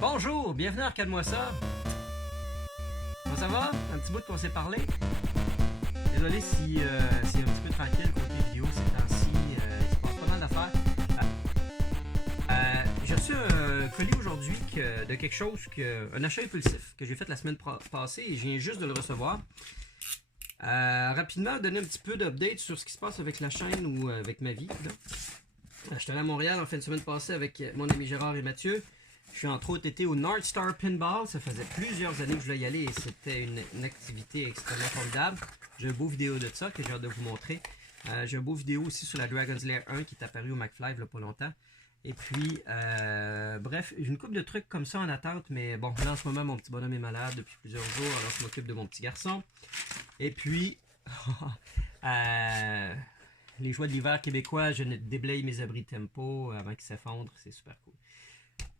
Bonjour, bienvenue à Arcade-moi ça. Comment ça va? Un petit bout qu'on s'est parlé. Désolé si c'est un petit peu tranquille côté vidéo ces temps-ci. Il se passe pas mal d'affaires. J'ai reçu un colis aujourd'hui de quelque chose, un achat impulsif que j'ai fait la semaine passée et je viens juste de le recevoir. Rapidement, donner un petit peu d'update sur ce qui se passe avec la chaîne ou avec ma vie. J'étais allé à Montréal en fin de semaine passée avec mon ami Gérard et Mathieu. Je suis entre autres été au North Star Pinball. Ça faisait plusieurs années que je voulais y aller et c'était une activité extrêmement formidable. J'ai un beau vidéo de ça que j'ai hâte de vous montrer. J'ai un beau vidéo aussi sur la Dragon's Lair 1 qui est apparu au McFly il n'y a pas longtemps. Et puis, bref, j'ai une couple de trucs comme ça en attente. Mais bon, là en ce moment, mon petit bonhomme est malade depuis plusieurs jours. Alors je m'occupe de mon petit garçon. Et puis, les joies de l'hiver québécois, je déblaye mes abris tempo avant qu'ils s'effondrent. C'est super cool.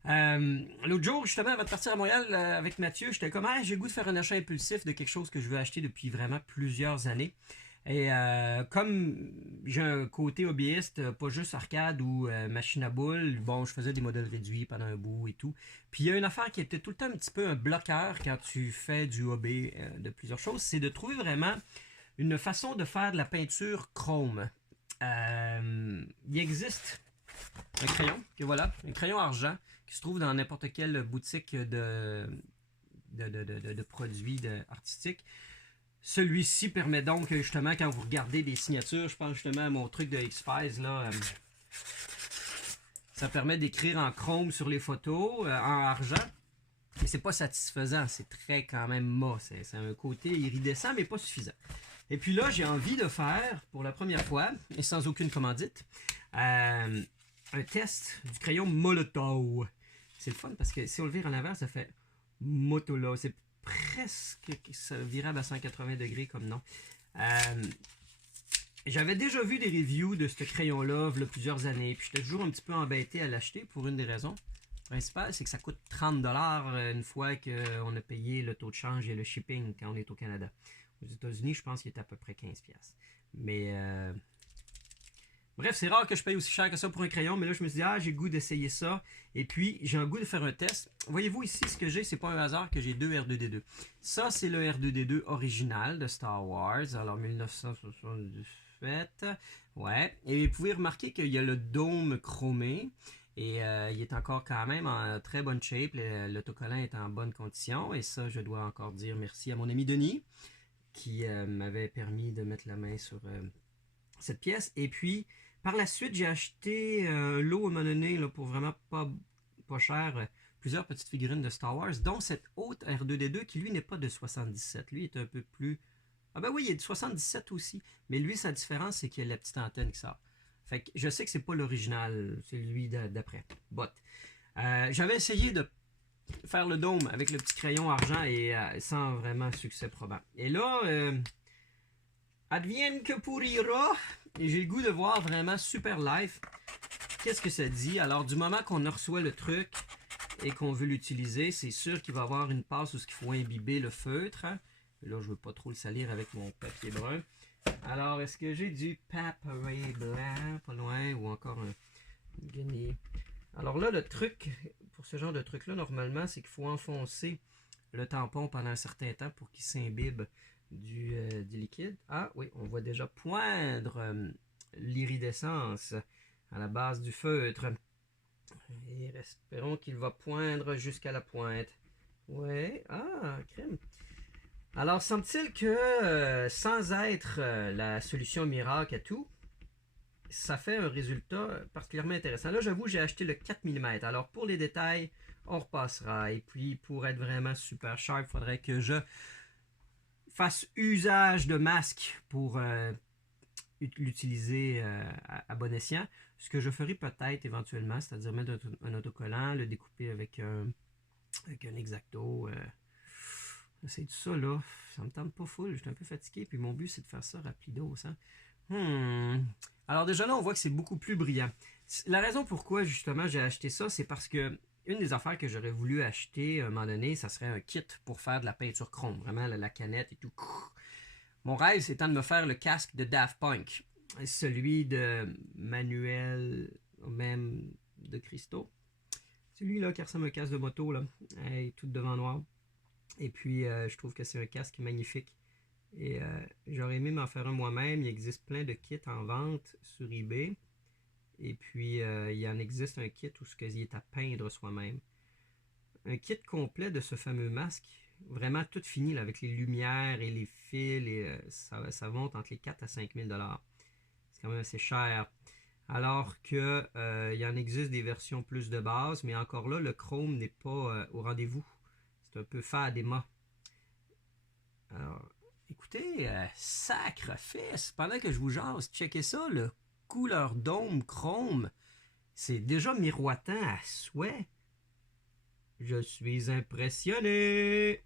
L'autre jour, justement, avant de partir à Montréal avec Mathieu, j'étais comme, j'ai le goût de faire un achat impulsif de quelque chose que je veux acheter depuis vraiment plusieurs années. Et comme j'ai un côté hobbyiste, pas juste arcade ou machine à boules, bon, je faisais des modèles réduits pendant un bout et tout. Puis il y a une affaire qui était tout le temps un petit peu un bloqueur quand tu fais du hobby de plusieurs choses, c'est de trouver vraiment une façon de faire de la peinture chrome. Il existe un crayon, que voilà, un crayon argent qui se trouve dans n'importe quelle boutique de produits artistiques. Celui-ci permet donc justement quand vous regardez des signatures, je pense justement à mon truc de X-Files là, ça permet d'écrire en chrome sur les photos, en argent. Mais c'est pas satisfaisant, c'est très quand même mat, c'est un côté iridescent mais pas suffisant. Et puis là, j'ai envie de faire, pour la première fois, et sans aucune commandite, un test du crayon Molotov. C'est le fun parce que si on le vire en avant, ça fait Motolo. C'est presque virable à 180 degrés comme nom. J'avais déjà vu des reviews de ce crayon-là il y a plusieurs années, puis j'étais toujours un petit peu embêté à l'acheter pour une des raisons principales, c'est que ça coûte 30$ une fois qu'on a payé le taux de change et le shipping quand on est au Canada. Aux États-Unis, je pense qu'il est à peu près 15$. Mais bref, c'est rare que je paye aussi cher que ça pour un crayon, mais là je me suis dit, j'ai le goût d'essayer ça. Et puis, j'ai un goût de faire un test. Voyez-vous ici, ce que j'ai, c'est pas un hasard que j'ai deux R2D2. Ça, c'est le R2D2 original de Star Wars, alors 1977. Ouais. Et vous pouvez remarquer qu'il y a le dôme chromé. Et il est encore quand même en très bonne shape. L'autocollant est en bonne condition. Et ça, je dois encore dire merci à mon ami Denis, qui m'avait permis de mettre la main sur cette pièce. Et puis, par la suite, j'ai acheté un lot à un moment donné là, pour vraiment pas cher, plusieurs petites figurines de Star Wars, dont cette haute R2D2 qui lui n'est pas de 77. Lui est un peu plus... Ah ben oui, il est de 77 aussi. Mais lui, sa différence, c'est qu'il y a la petite antenne qui sort. Fait que je sais que c'est pas l'original, c'est lui d'après. But, j'avais essayé de faire le dôme avec le petit crayon argent et sans vraiment succès probant. Et là, advienne que pourrira, et j'ai le goût de voir vraiment super live qu'est-ce que ça dit. Alors du moment qu'on reçoit le truc et qu'on veut l'utiliser, c'est sûr qu'il va y avoir une passe où il faut imbiber le feutre. Là, je veux pas trop le salir avec mon papier brun. Alors, est-ce que j'ai du papier blanc, pas loin, ou encore un guinea? Alors là, le truc, pour ce genre de truc-là, normalement, c'est qu'il faut enfoncer le tampon pendant un certain temps pour qu'il s'imbibe du liquide. Ah oui, on voit déjà poindre l'iridescence à la base du feutre. Et espérons qu'il va poindre jusqu'à la pointe. Ouais, crème. Alors, semble-t-il que sans être la solution miracle à tout, ça fait un résultat particulièrement intéressant. Là, j'avoue, j'ai acheté le 4 mm. Alors, pour les détails, on repassera. Et puis, pour être vraiment super sharp, il faudrait que je fasse usage de masque pour l'utiliser à bon escient. Ce que je ferai peut-être éventuellement, c'est-à-dire mettre un autocollant, le découper avec un X-Acto. C'est tout ça là, ça me tente pas full, je suis un peu fatigué, puis mon but c'est de faire ça rapidos. Alors déjà là, on voit que c'est beaucoup plus brillant. La raison pourquoi justement j'ai acheté ça, c'est parce que une des affaires que j'aurais voulu acheter à un moment donné, ça serait un kit pour faire de la peinture chrome, vraiment la canette et tout. Mon rêve, c'est de me faire le casque de Daft Punk, celui de Manuel, même de Christo. Celui-là qui ressemble à un casque de moto, là, hey, tout devant noir. Et puis, je trouve que c'est un casque magnifique. Et j'aurais aimé m'en faire un moi-même. Il existe plein de kits en vente sur eBay. Et puis, il en existe un kit où ce qu'il est à peindre soi-même. Un kit complet de ce fameux masque, vraiment tout fini là, avec les lumières et les fils. Et, ça monte entre les 4 à 5 000 $. C'est quand même assez cher. Alors que il y en existe des versions plus de base, mais encore là, le chrome n'est pas au rendez-vous. C'est un peu fade et mat. Alors, écoutez, sacrifice, pendant que je vous jase, checkez ça, le couleur dôme chrome, c'est déjà miroitant à souhait. Je suis impressionné.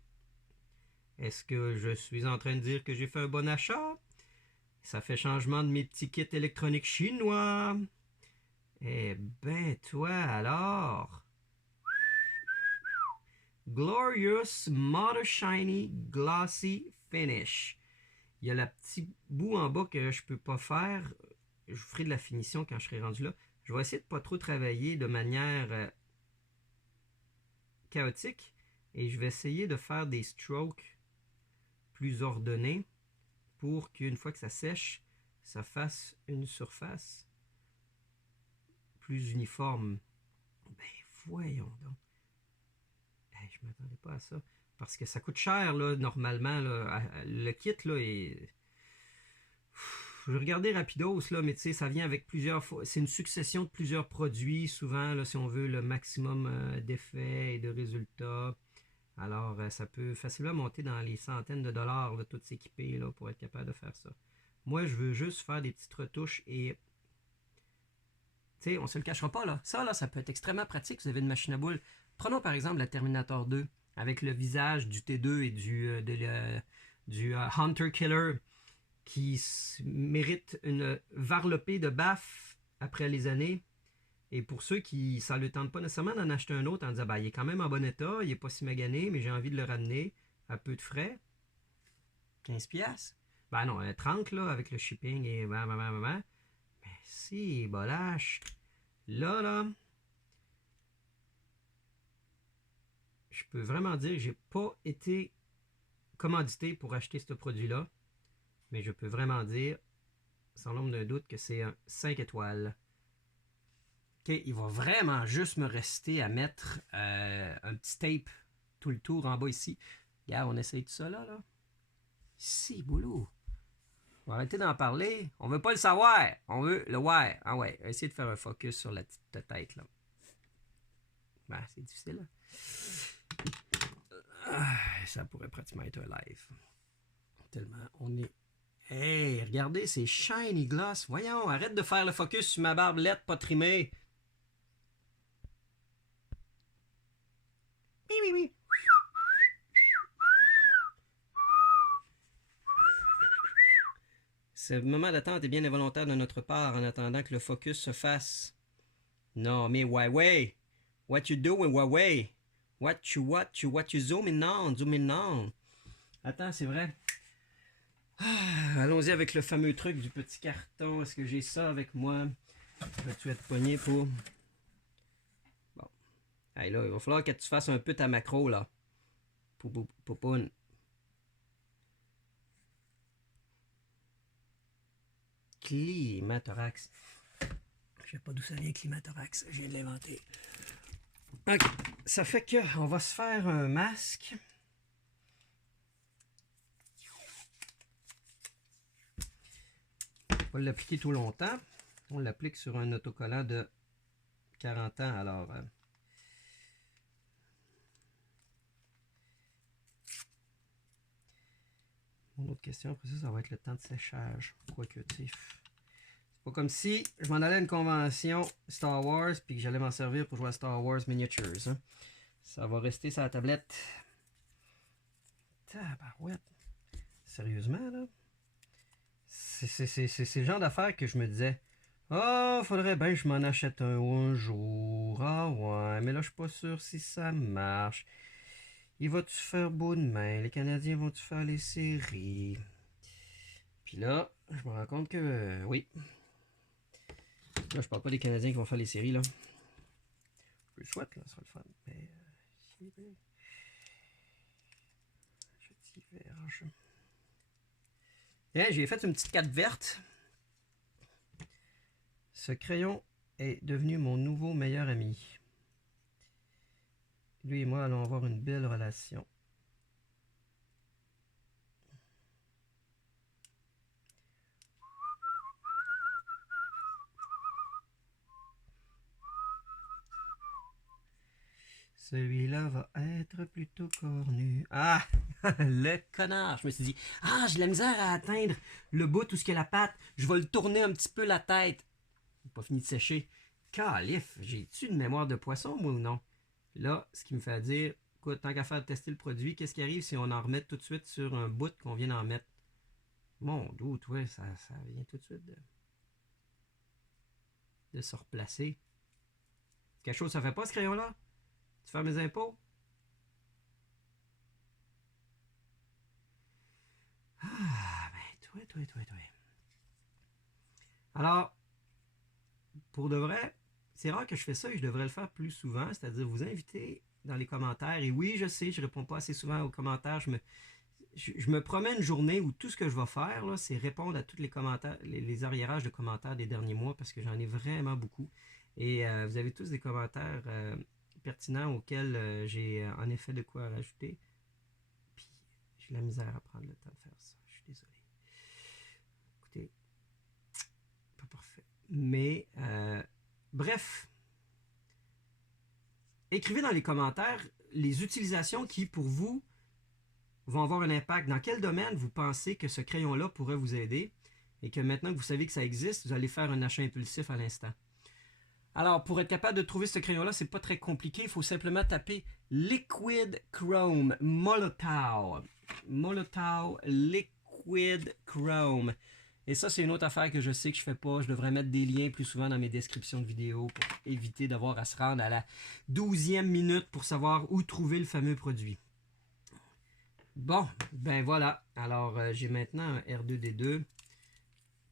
Est-ce que je suis en train de dire que j'ai fait un bon achat? Ça fait changement de mes petits kits électroniques chinois. Eh ben, toi alors. Glorious Mother Shiny Glossy Finish. Il y a la petite bout en bas que je peux pas faire. Je vous ferai de la finition quand je serai rendu là. Je vais essayer de pas trop travailler de manière chaotique. Et je vais essayer de faire des strokes plus ordonnés pour qu'une fois que ça sèche, ça fasse une surface plus uniforme. Ben voyons donc. Hey, je m'attendais pas à ça. Parce que ça coûte cher, là, normalement. Là. Le kit, là, est... Je vais regarder rapidos, là, mais tu sais, ça vient avec plusieurs... C'est une succession de plusieurs produits, souvent, là, si on veut le maximum d'effets et de résultats. Alors, ça peut facilement monter dans les centaines de dollars, là, tout s'équiper, là, pour être capable de faire ça. Moi, je veux juste faire des petites retouches et... Tu sais, on se le cachera pas, là. Ça, là, ça peut être extrêmement pratique si vous avez une machine à boules. Prenons par exemple la Terminator 2 avec le visage du T2 et du Hunter Killer qui mérite une varlopée de baffe après les années. Et pour ceux qui ça ne le tente pas nécessairement d'en acheter un autre en disant il est quand même en bon état, il n'est pas si magané, mais j'ai envie de le ramener à peu de frais. 15$. Ben non, 30 là, avec le shipping et Mais si, bolache. Là, je peux vraiment dire que j'ai pas été commandité pour acheter ce produit-là, mais je peux vraiment dire, sans l'ombre d'un doute, que c'est un 5 étoiles. Ok, il va vraiment juste me rester à mettre un petit tape tout le tour en bas ici. Regarde, on essaye tout ça là. Si, boulot. On va arrêter d'en parler. On veut pas le savoir. On veut le voir. Ah ouais, essayer de faire un focus sur la petite tête là. Ben, c'est difficile. Ça pourrait pratiquement être un live. Tellement on est... Hey, regardez, c'est shiny gloss. Voyons, arrête de faire le focus sur ma barbelette pas trimée. Oui, oui, oui. Ce moment d'attente est bien involontaire de notre part en attendant que le focus se fasse. Non, mais Huawei. What you doing, Huawei? What you zooming on? Attends, c'est vrai. Allons-y avec le fameux truc du petit carton. Est-ce que j'ai ça avec moi? Vas-tu être pogné pour... Bon. Hey, là, il va falloir que tu fasses un peu ta macro, là. Poupoune. Climathorax. Je sais pas d'où ça vient, climathorax. Je viens de l'inventer. Ok. Ça fait que on va se faire un masque. On va l'appliquer tout longtemps. On l'applique sur un autocollant de 40 ans. Alors, mon autre question après ça, ça va être le temps de séchage. Quoique, tu sais, c'est pas comme si je m'en allais à une convention Star Wars puis que j'allais m'en servir pour jouer à Star Wars Miniatures. Hein. Ça va rester sur la tablette. Tabarouette. Sérieusement, là? C'est le genre d'affaire que je me disais, oh, faudrait bien que je m'en achète un jour. Ah ouais, mais là, je suis pas sûr si ça marche. Il va-tu faire beau demain? Les Canadiens vont-tu faire les séries? Puis là, je me rends compte que oui. Là, je parle pas des Canadiens qui vont faire les séries, là. peu chouette, là, ça sera le fun. Mais, je diverge. J'ai fait une petite carte verte. Ce crayon est devenu mon nouveau meilleur ami. Lui et moi allons avoir une belle relation. Celui-là va être plutôt cornu. Ah! Le connard! Je me suis dit, ah, j'ai de la misère à atteindre le bout où ce qu'il y a la patte. Je vais le tourner un petit peu la tête. Il n'a pas fini de sécher. Calif, j'ai-tu une mémoire de poisson, moi, ou non? Là, ce qui me fait dire, écoute, tant qu'à faire tester le produit, qu'est-ce qui arrive si on en remet tout de suite sur un bout qu'on vient d'en mettre? Mon doute, ouais, ça vient tout de suite de se replacer. Quelque chose, ça fait pas ce crayon-là? Tu fais mes impôts? Ah, ben, toi. Alors, pour de vrai, c'est rare que je fais ça et je devrais le faire plus souvent, c'est-à-dire vous inviter dans les commentaires. Et oui, je sais, je ne réponds pas assez souvent aux commentaires. Je me promets une journée où tout ce que je vais faire, là, c'est répondre à tous les commentaires, les arriérages de commentaires des derniers mois parce que j'en ai vraiment beaucoup. Et vous avez tous des commentaires pertinents auxquels j'ai en effet de quoi rajouter. Puis j'ai la misère à prendre le temps de faire ça. Je suis désolé. Écoutez, pas parfait. Mais bref, écrivez dans les commentaires les utilisations qui, pour vous, vont avoir un impact. Dans quel domaine vous pensez que ce crayon-là pourrait vous aider et que maintenant que vous savez que ça existe, vous allez faire un achat impulsif à l'instant. Alors, pour être capable de trouver ce crayon-là, c'est pas très compliqué. Il faut simplement taper Liquid Chrome Molotov. Molotov Liquid Chrome. Et ça, c'est une autre affaire que je sais que je fais pas. Je devrais mettre des liens plus souvent dans mes descriptions de vidéos pour éviter d'avoir à se rendre à la 12e minute pour savoir où trouver le fameux produit. Bon, ben voilà. Alors, j'ai maintenant un R2D2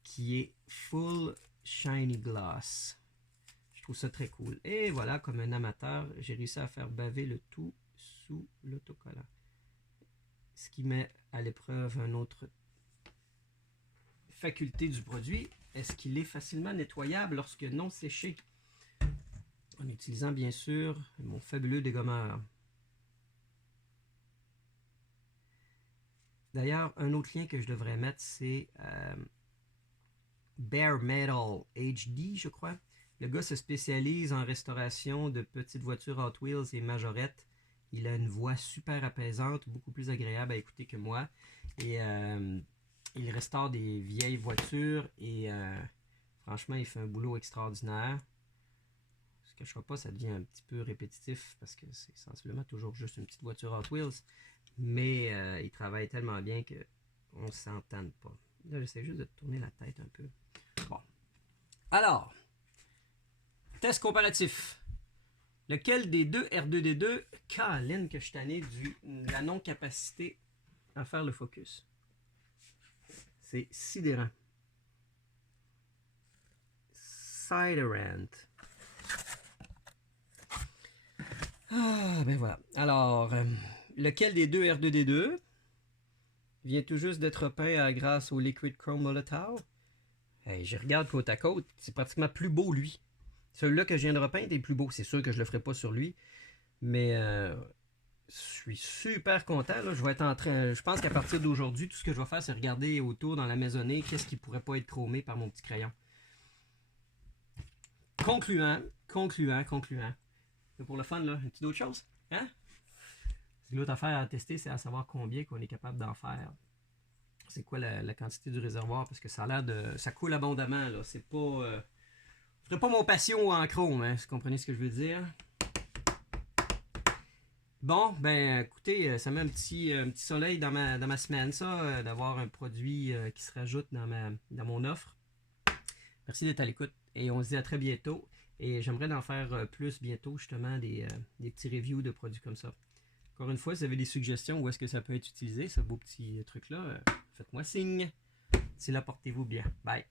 qui est Full Shiny Gloss. Je trouve ça très cool. Et voilà, comme un amateur, j'ai réussi à faire baver le tout sous l'autocollant. Ce qui met à l'épreuve une autre faculté du produit. Est-ce qu'il est facilement nettoyable lorsque non séché? En utilisant bien sûr mon fabuleux dégommeur. D'ailleurs, un autre lien que je devrais mettre, c'est Bare Metal HD, je crois. Le gars se spécialise en restauration de petites voitures Hot Wheels et majorettes. Il a une voix super apaisante, beaucoup plus agréable à écouter que moi. Et il restaure des vieilles voitures et franchement, il fait un boulot extraordinaire. Ce que je ne sais pas, ça devient un petit peu répétitif parce que c'est sensiblement toujours juste une petite voiture Hot Wheels. Mais il travaille tellement bien qu'on ne s'entende pas. Là, j'essaie juste de tourner la tête un peu. Bon. Alors, test comparatif. Lequel des deux R2D2, Caroline, que je tanné de la non-capacité à faire le focus? C'est sidérant. Siderant. Ah, ben voilà. Alors, lequel des deux R2D2 vient tout juste d'être peint grâce au Liquid Chrome Molotov? Hey, je regarde côte à côte, c'est pratiquement plus beau lui. Celui-là que je viens de repeindre est plus beau. C'est sûr que je le ferai pas sur lui. Mais je suis super content. Là. Je vais être en train. Je pense qu'à partir d'aujourd'hui, tout ce que je vais faire, c'est regarder autour dans la maisonnée qu'est-ce qui pourrait pas être chromé par mon petit crayon. Concluant. Pour le fun, là, une petite autre chose. Hein? L'autre affaire à tester, c'est à savoir combien qu'on est capable d'en faire. C'est quoi la quantité du réservoir? Parce que ça a l'air de. Ça coule abondamment, là. C'est pas. Je ferai pas mon patio en chrome, hein, si vous comprenez ce que je veux dire. Bon, ben écoutez, ça met un petit soleil dans ma semaine, ça, d'avoir un produit qui se rajoute dans mon offre. Merci d'être à l'écoute et on se dit à très bientôt. Et j'aimerais en faire plus bientôt, justement, des petits reviews de produits comme ça. Encore une fois, si vous avez des suggestions où est-ce que ça peut être utilisé, ce beau petit truc-là, faites-moi signe. D'ici là, portez-vous bien. Bye.